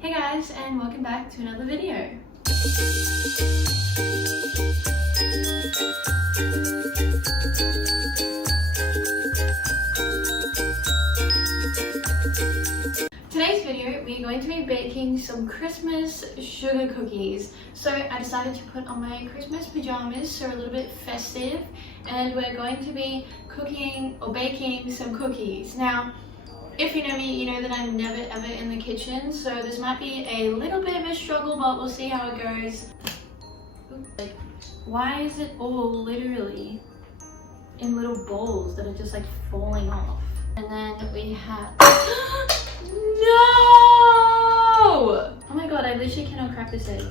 Hey guys, and welcome back to another video. Today's video, we're going to be baking some Christmas sugar cookies. So I decided to put on my Christmas pajamas, so a little bit festive, and we're going to be cooking or baking some cookies. Now, if you know me, you know that I'm never ever in the kitchen, so this might be a little bit of a struggle, but we'll see how it goes. Like, why is it all literally in little balls that are just like falling off? And then we have... No! Oh my god, I literally cannot crack this egg.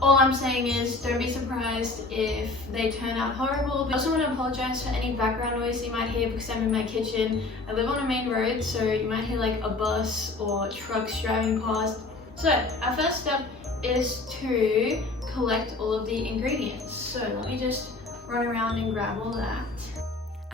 All I'm saying is, don't be surprised if they turn out horrible. I also want to apologize for any background noise you might hear because I'm in my kitchen. I live on a main road, so you might hear like a bus or trucks driving past. So our first step is to collect all of the ingredients. So let me just run around and grab all that.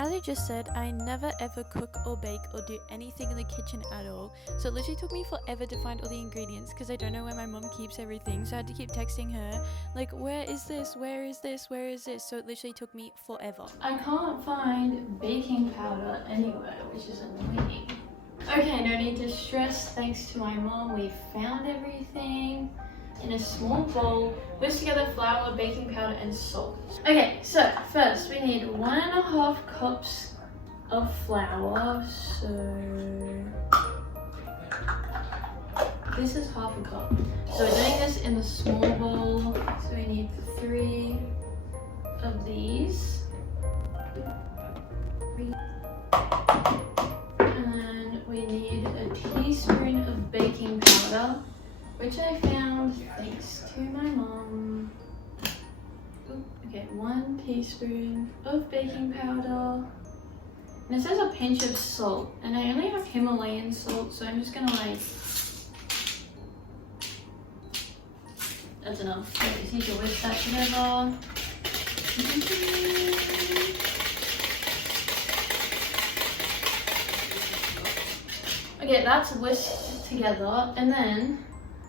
As I just said, I never ever cook or bake or do anything in the kitchen at all, so it literally took me forever to find all the ingredients because I don't know where my mom keeps everything, so I had to keep texting her like, where is this, where is this, where is this? So it literally took me forever. I can't find baking powder anywhere, which is annoying. Okay, no need to stress, thanks to my mom we found everything. In a small bowl, whisk together flour, baking powder, and salt. Okay, so first we need 1.5 cups of flour. So this is half a cup. So we're doing this in the small bowl. So we need 3 of these. And then we need a teaspoon of baking powder, which I found thanks to my mom. Okay, 1 teaspoon of baking powder. And it says a pinch of salt, and I only have Himalayan salt, so I'm just gonna like... That's enough. I just need to whisk that together. Okay, that's whisked together, and then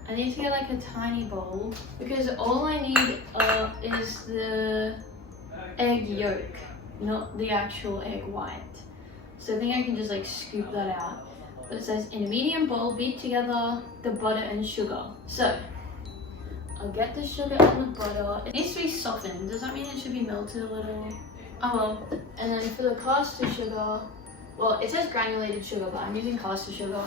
I need to get like a tiny bowl because all I need is the egg yolk, not the actual egg white. So I think I can just like scoop that out. But it says in a medium bowl, beat together the butter and sugar. So I'll get the sugar and the butter. It needs to be softened. Does that mean it should be melted a little? Oh well. And then for the caster sugar, well, it says granulated sugar, but I'm using caster sugar.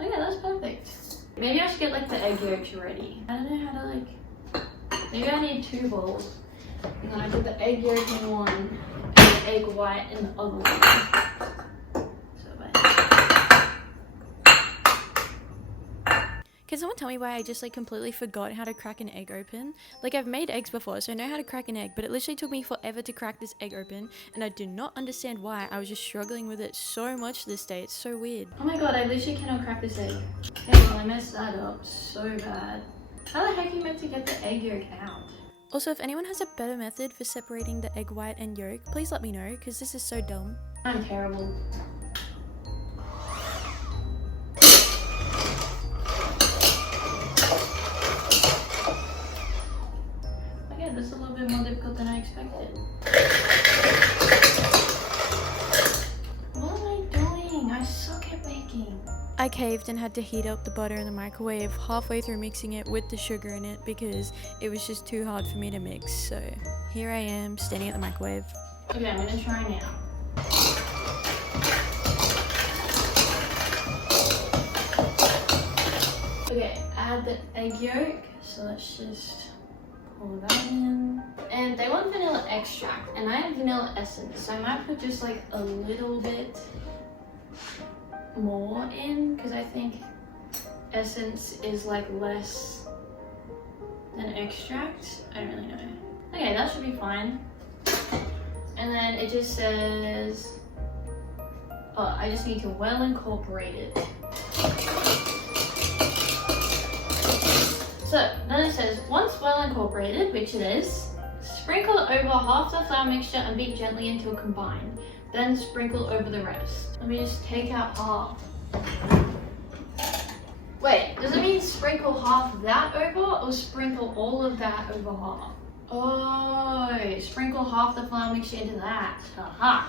Oh yeah, that's perfect. Maybe I should get like the egg yolks ready. I don't know how to like... Maybe I need 2 bowls. And then I put the egg yolk in one and the egg white in the other one. So Can someone tell me why I just like completely forgot how to crack an egg open? Like, I've made eggs before, so I know how to crack an egg, but it literally took me forever to crack this egg open, and I do not understand why. I was just struggling with it so much this day. It's so weird. Oh my god, I literally cannot crack this egg. Okay, well I messed that up so bad. How the heck are you meant to get the egg yolk out? Also, if anyone has a better method for separating the egg white and yolk, please let me know, because this is so dumb. I'm terrible. Okay, this is a little bit more difficult than I expected. What am I doing? I suck at baking. I caved and had to heat up the butter in the microwave halfway through mixing it with the sugar in it because it was just too hard for me to mix. So here I am standing at the microwave. Okay, I'm gonna try now. Okay, add the egg yolk. So let's just pour that in. And they want vanilla extract, and I have vanilla essence, so I might put just like a little bit more in because I think essence is like less than extract. I don't really know. Okay, that should be fine. And then it just says, oh, I just need to well incorporate it. So then it says, once well incorporated, which it is, sprinkle over half the flour mixture and beat gently until combined. Then sprinkle over the rest. Let me just take out half. Wait, does it mean sprinkle half of that over or sprinkle all of that over half? Oh, sprinkle half the flour mixture into that. Haha.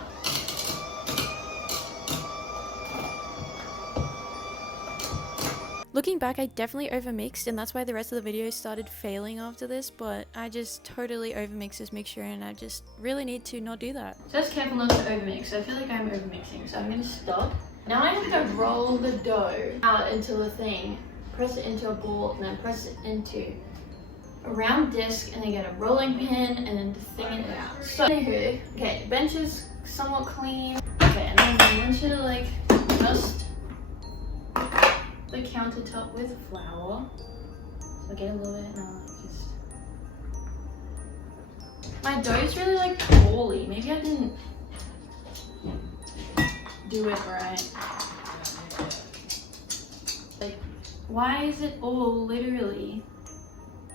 Looking back, I definitely overmixed, and that's why the rest of the video started failing after this, but I just totally overmixed this mixture, and I just really need to not do that. Just careful not to overmix. I feel like I'm overmixing, so I'm gonna stop. Now I have to roll the dough out into the thing, press it into a ball, and then press it into a round disc, and then get a rolling pin, and then thing it out. So, anywho, okay, the bench is somewhat clean. Okay, and then I want you to like dust the countertop with flour. So get a little bit now, just. My dough is really like poorly. Maybe I didn't do it right. Like, why is it all literally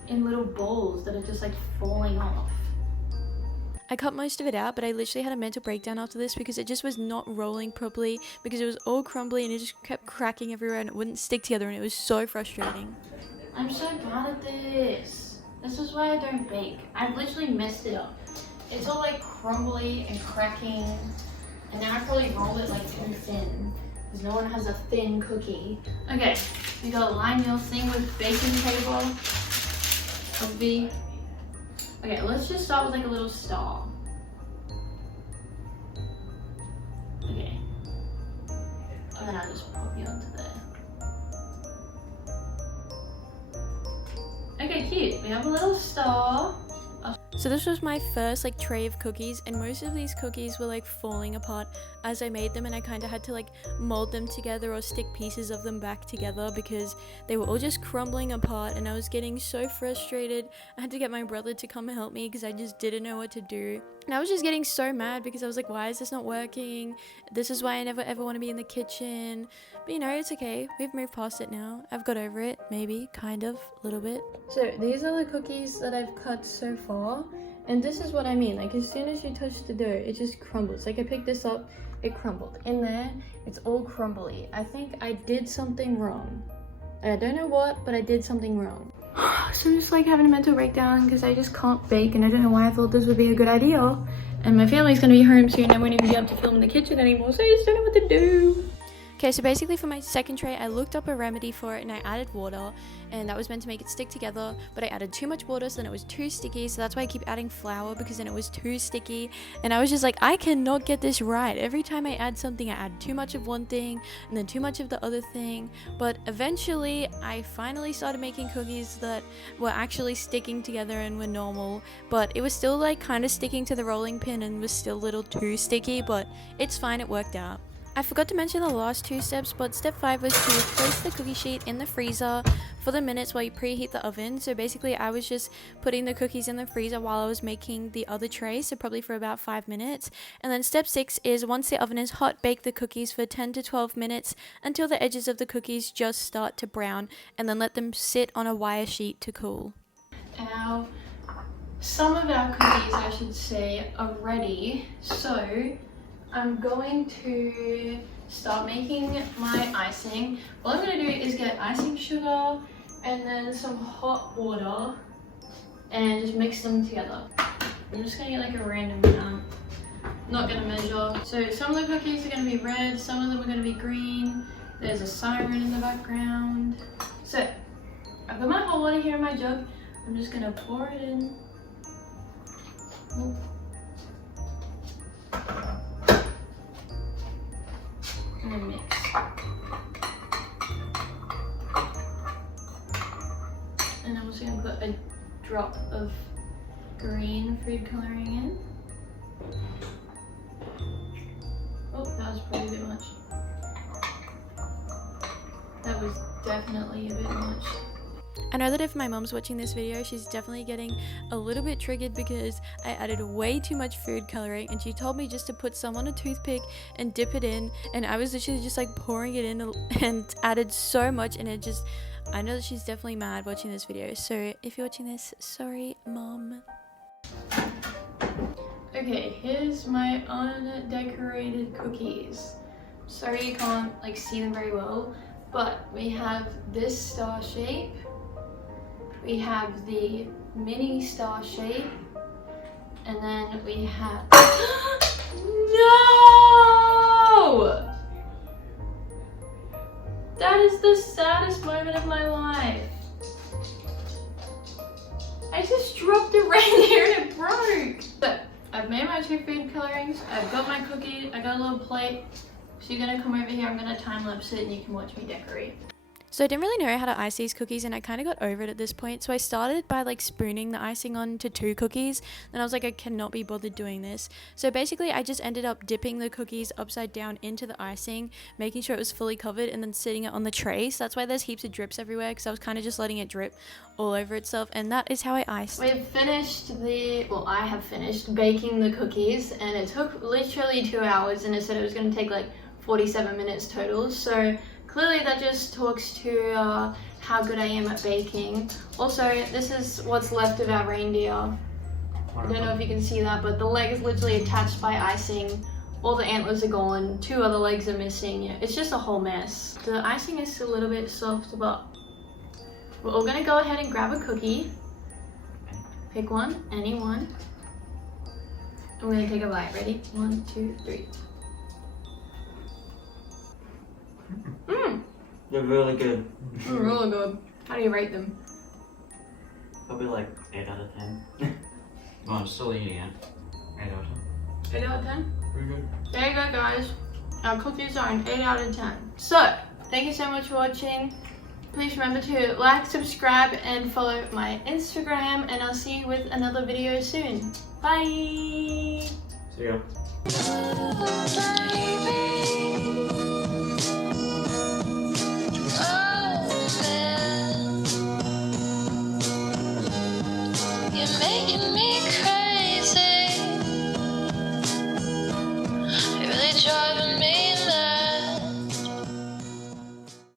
in little balls that are just like falling off? I cut most of it out, but I literally had a mental breakdown after this because it just was not rolling properly because it was all crumbly and it just kept cracking everywhere and it wouldn't stick together, and it was so frustrating. I'm so bad at this. This is why I don't bake. I've literally messed it up. It's all like crumbly and cracking, and now I probably rolled it like too thin because no one has a thin cookie. Okay, we got a line meal thing with baking paper. Okay, let's just start with like a little star. Okay. And then I'll just pop you onto there. Okay, cute. We have a little star. So this was my first like tray of cookies, and most of these cookies were like falling apart as I made them, and I kind of had to like mold them together or stick pieces of them back together because they were all just crumbling apart, and I was getting so frustrated. I had to get my brother to come help me because I just didn't know what to do. And I was just getting so mad because I was like, why is this not working? This is why I never ever want to be in the kitchen. But you know, it's okay. We've moved past it now. I've got over it, maybe, kind of, a little bit. So these are the cookies that I've cut so far. And this is what I mean. Like, as soon as you touch the dough, it just crumbles. Like, I picked this up, it crumbled. In there, it's all crumbly. I think I did something wrong. I don't know what, but I did something wrong. So I'm just like having a mental breakdown because I just can't bake, and I don't know why I thought this would be a good idea. And my family's gonna be home soon. I won't even be able to film in the kitchen anymore, so I just don't know what to do. Okay, so basically for my second tray, I looked up a remedy for it and I added water, and that was meant to make it stick together, but I added too much water, so then it was too sticky, so that's why I keep adding flour, because then it was too sticky, and I was just like, I cannot get this right. Every time I add something, I add too much of one thing, and then too much of the other thing, but eventually, I finally started making cookies that were actually sticking together and were normal, but it was still like kind of sticking to the rolling pin and was still a little too sticky, but it's fine, it worked out. I forgot to mention the last two steps, but step 5 was to place the cookie sheet in the freezer for the minutes while you preheat the oven. So basically I was just putting the cookies in the freezer while I was making the other tray, so probably for about 5 minutes. And then step 6 is once the oven is hot, bake the cookies for 10 to 12 minutes until the edges of the cookies just start to brown, and then let them sit on a wire sheet to cool. Now, some of our cookies, I should say, are ready, so I'm going to start making my icing. What I'm going to do is get icing sugar and then some hot water and just mix them together. I'm just going to get like a random amount. Not going to measure. So some of the cookies are going to be red, some of them are going to be green. There's a siren in the background. So I've got my hot water here in my jug. I'm just going to pour it in. Oop. And then mix. And I'm also going to put a drop of green food coloring in. Oh, that was probably a bit much. That was definitely a bit much. I know that if my mom's watching this video, she's definitely getting a little bit triggered because I added way too much food coloring, and she told me just to put some on a toothpick and dip it in, and I was literally just like pouring it in and added so much, and it just, I know that she's definitely mad watching this video, so if you're watching this, sorry mom. Okay, here's my undecorated cookies. Sorry you can't like see them very well, but we have this star shape. We have the mini star shape, and then we have no! That is the saddest moment of my life. I just dropped a reindeer and it broke. But I've made my 2 food colorings. I've got my cookie. I got a little plate. So you're gonna come over here. I'm gonna time lapse it and you can watch me decorate. So I didn't really know how to ice these cookies, and I kind of got over it at this point. So I started by like spooning the icing onto 2 cookies. Then I was like, I cannot be bothered doing this. So basically I just ended up dipping the cookies upside down into the icing, making sure it was fully covered, and then sitting it on the tray. So that's why there's heaps of drips everywhere, because I was kind of just letting it drip all over itself. And that is how I iced. We've finished I have finished baking the cookies, and it took literally 2 hours, and it said it was going to take like 47 minutes total. So clearly that just talks to how good I am at baking. Also, this is what's left of our reindeer. I don't know if you can see that, but the leg is literally attached by icing. All the antlers are gone, 2 other legs are missing. Yeah, it's just a whole mess. The icing is a little bit soft, but we're all gonna go ahead and grab a cookie. Pick one, any one. I'm gonna take a bite. Ready? 1, 2, 3. They're really good. Really good. How do you rate them? Probably like 8 out of 10. Oh, I'm still eating it. 8 out of 10. 8 out of 10? Pretty good. There you go, guys. Our cookies are an 8 out of 10. So, thank you so much for watching. Please remember to like, subscribe, and follow my Instagram, and I'll see you with another video soon. Bye! See ya. You're making me crazy. You're really driving me